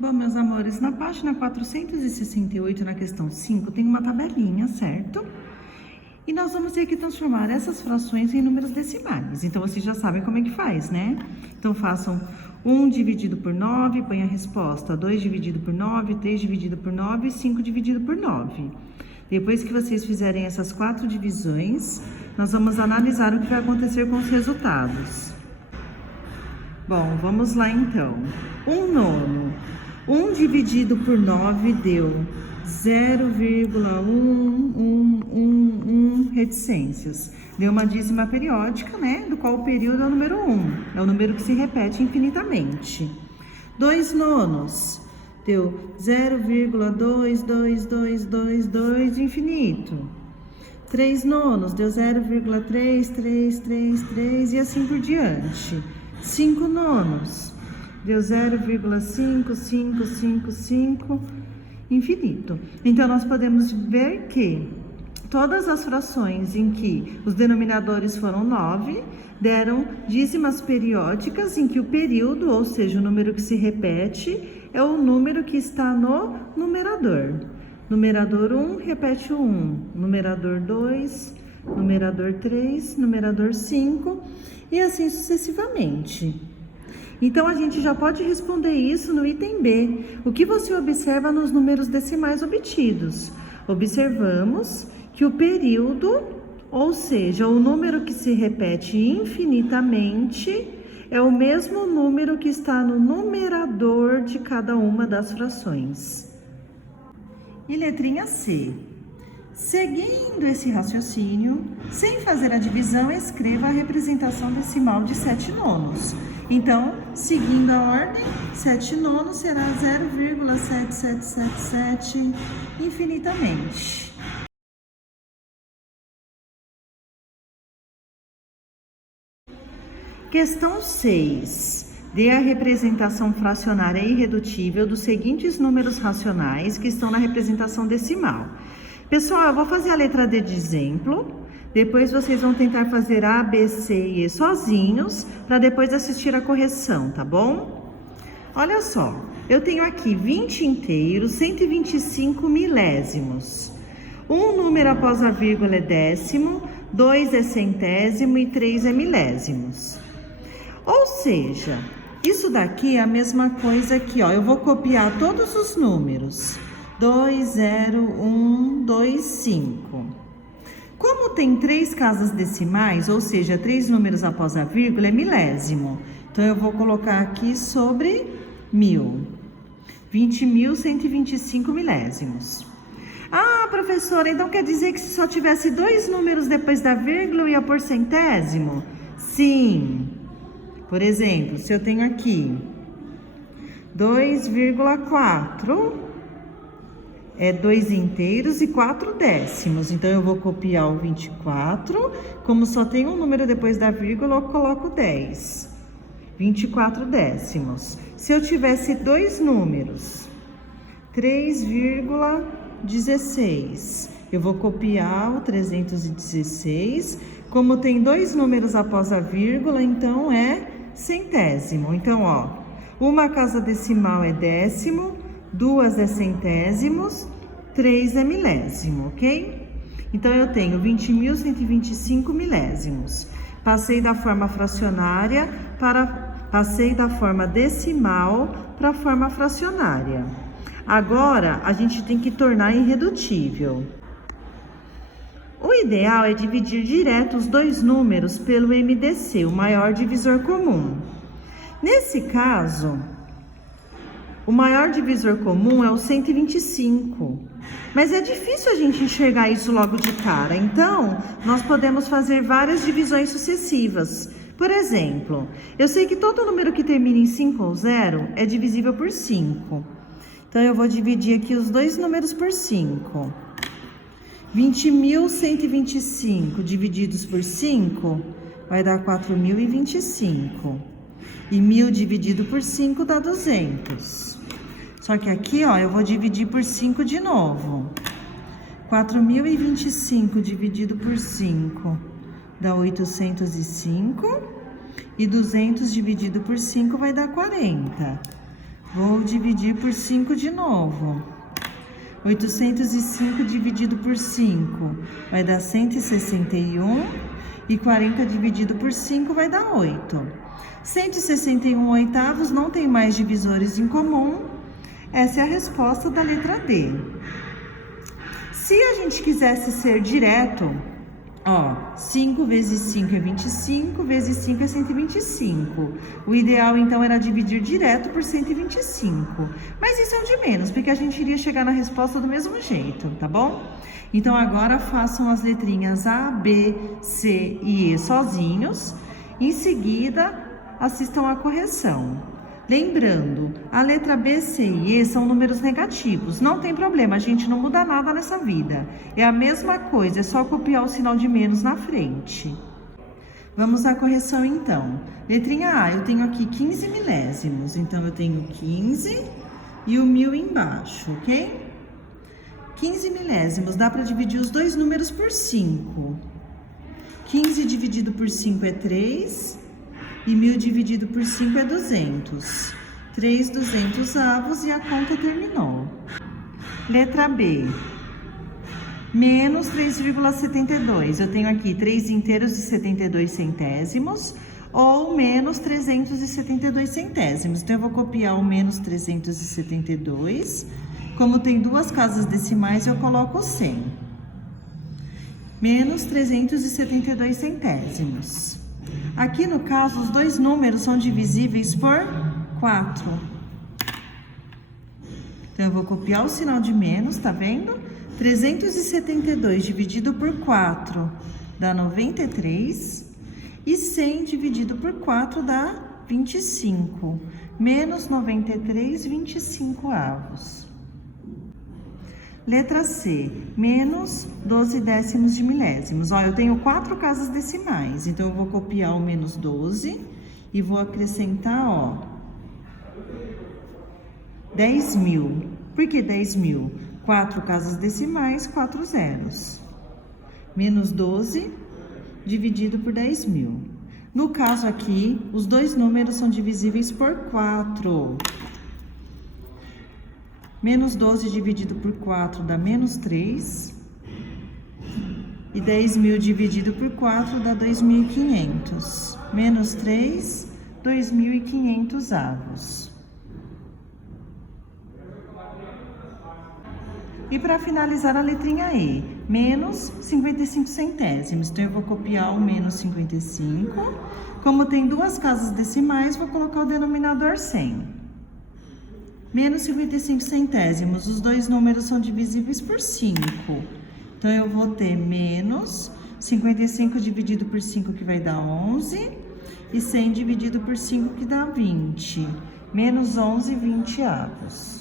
Bom, meus amores, na página 468, na questão 5, tem uma tabelinha, certo? E nós vamos ter que transformar essas frações em números decimais. Então, vocês já sabem como é que faz, né? Então, façam 1 dividido por 9, põe a resposta 2 dividido por 9, 3 dividido por 9 e 5 dividido por 9. Depois que vocês fizerem essas 4 divisões, nós vamos analisar o que vai acontecer com os resultados. Bom, vamos lá então. 1 nono. 1 dividido por 9 deu 0,1111 reticências. Deu uma dízima periódica, né? Do qual o período é o número 1. É o número que se repete infinitamente. 2 nonos. Deu 0,2222 infinito. 3 nonos deu 0,3333 e assim por diante. 5 nonos deu 0,5555 infinito. Então, nós podemos ver que todas as frações em que os denominadores foram 9, deram dízimas periódicas em que o período, ou seja, o número que se repete, é o número que está no numerador. Numerador 1 repete o 1, numerador 2, numerador 3, numerador 5 e assim sucessivamente. Então, a gente já pode responder isso no item B. O que você observa nos números decimais obtidos? Observamos que o período, ou seja, o número que se repete infinitamente, é o mesmo número que está no numerador de cada uma das frações. E letrinha C. Seguindo esse raciocínio, sem fazer a divisão, escreva a representação decimal de 7 nonos. Então, seguindo a ordem, 7 nonos será 0,7777 infinitamente. Questão 6. Dê a representação fracionária irredutível dos seguintes números racionais que estão na representação decimal. Pessoal, eu vou fazer a letra D de exemplo, depois vocês vão tentar fazer A, B, C e E sozinhos, para depois assistir a correção, tá bom? Olha só, eu tenho aqui 20 inteiros, 125 milésimos. Um número após a vírgula é décimo, 2 é centésimo e 3 é milésimos. Ou seja, isso daqui é a mesma coisa aqui, ó. Eu vou copiar todos os números. 2, 0, 1, 2, 5. Como tem 3 casas decimais, ou seja, 3 números após a vírgula, é milésimo. Então, eu vou colocar aqui sobre 1000. 20.125 milésimos. Ah, professora, então quer dizer que se só tivesse 2 números depois da vírgula, eu ia por centésimo? Sim. Por exemplo, se eu tenho aqui 2,4... é 2 inteiros e 4 décimos. Então, eu vou copiar o 24. Como só tem um número depois da vírgula, eu coloco 10. 24 décimos. Se eu tivesse 2 números, 3,16. Eu vou copiar o 316. Como tem 2 números após a vírgula, então é centésimo. Então, ó, uma casa decimal é décimo, 2 é centésimos, 3 é milésimo, ok? Então, eu tenho 20.125 milésimos. Passei da forma fracionária passei da forma decimal para a forma fracionária. Agora, a gente tem que tornar irredutível. O ideal é dividir direto os 2 números pelo MDC, o maior divisor comum. Nesse caso, o maior divisor comum é o 125, mas é difícil a gente enxergar isso logo de cara, então nós podemos fazer várias divisões sucessivas. Por exemplo, eu sei que todo número que termina em 5 ou 0 é divisível por 5. Então, eu vou dividir aqui os 2 números por 5. 20.125 divididos por 5 vai dar 4.025. E 1.000 dividido por 5 dá 200. Só que aqui, ó, eu vou dividir por 5 de novo. 4.025 dividido por 5 dá 805. E 200 dividido por 5 vai dar 40. Vou dividir por 5 de novo. 805 dividido por 5 vai dar 161. E 40 dividido por 5 vai dar 8. 161 oitavos não tem mais divisores em comum. Essa é a resposta da letra D. Se a gente quisesse ser direto, ó, 5 vezes 5 é 25, vezes 5 é 125. O ideal, então, era dividir direto por 125. Mas isso é o de menos, porque a gente iria chegar na resposta do mesmo jeito, tá bom? Então, agora façam as letrinhas A, B, C e E sozinhos. Em seguida, assistam à correção. Lembrando, a letra B, C e E são números negativos. Não tem problema, a gente não muda nada nessa vida. É a mesma coisa, é só copiar o sinal de menos na frente. Vamos à correção, então. Letrinha A, eu tenho aqui 15 milésimos. Então, eu tenho 15 e o 1000 embaixo, ok? 15 milésimos, dá para dividir os dois números por 5. 15 dividido por 5 é 3 e 1000 dividido por 5 é 200. 3 200avos e a conta terminou. Letra B. Menos 3,72. Eu tenho aqui 3 inteiros e 72 centésimos ou menos 372 centésimos. Então, eu vou copiar o menos 372. Como tem duas casas decimais, eu coloco 100. Menos 372 centésimos. Aqui, no caso, os dois números são divisíveis por 4. Então, eu vou copiar o sinal de menos, tá vendo? 372 dividido por 4 dá 93. E 100 dividido por 4 dá 25. Menos 93, 25avos. Letra C, menos 12 décimos de milésimos. Ó, eu tenho 4 casas decimais, então eu vou copiar o menos 12 e vou acrescentar, ó, 10.000. Por que 10.000? 4 casas decimais, 4 zeros. Menos 12 dividido por 10.000. No caso aqui, os dois números são divisíveis por 4. Menos 12 dividido por 4 dá menos 3. E 10.000 dividido por 4 dá 2.500. Menos 3, 2.500avos. E para finalizar a letrinha E, menos 55 centésimos. Então, eu vou copiar o menos 55. Como tem duas casas decimais, vou colocar o denominador 100. Menos 55 centésimos, os dois números são divisíveis por 5. Então, eu vou ter menos 55 dividido por 5, que vai dar 11. E 100 dividido por 5, que dá 20. Menos 11 20avos.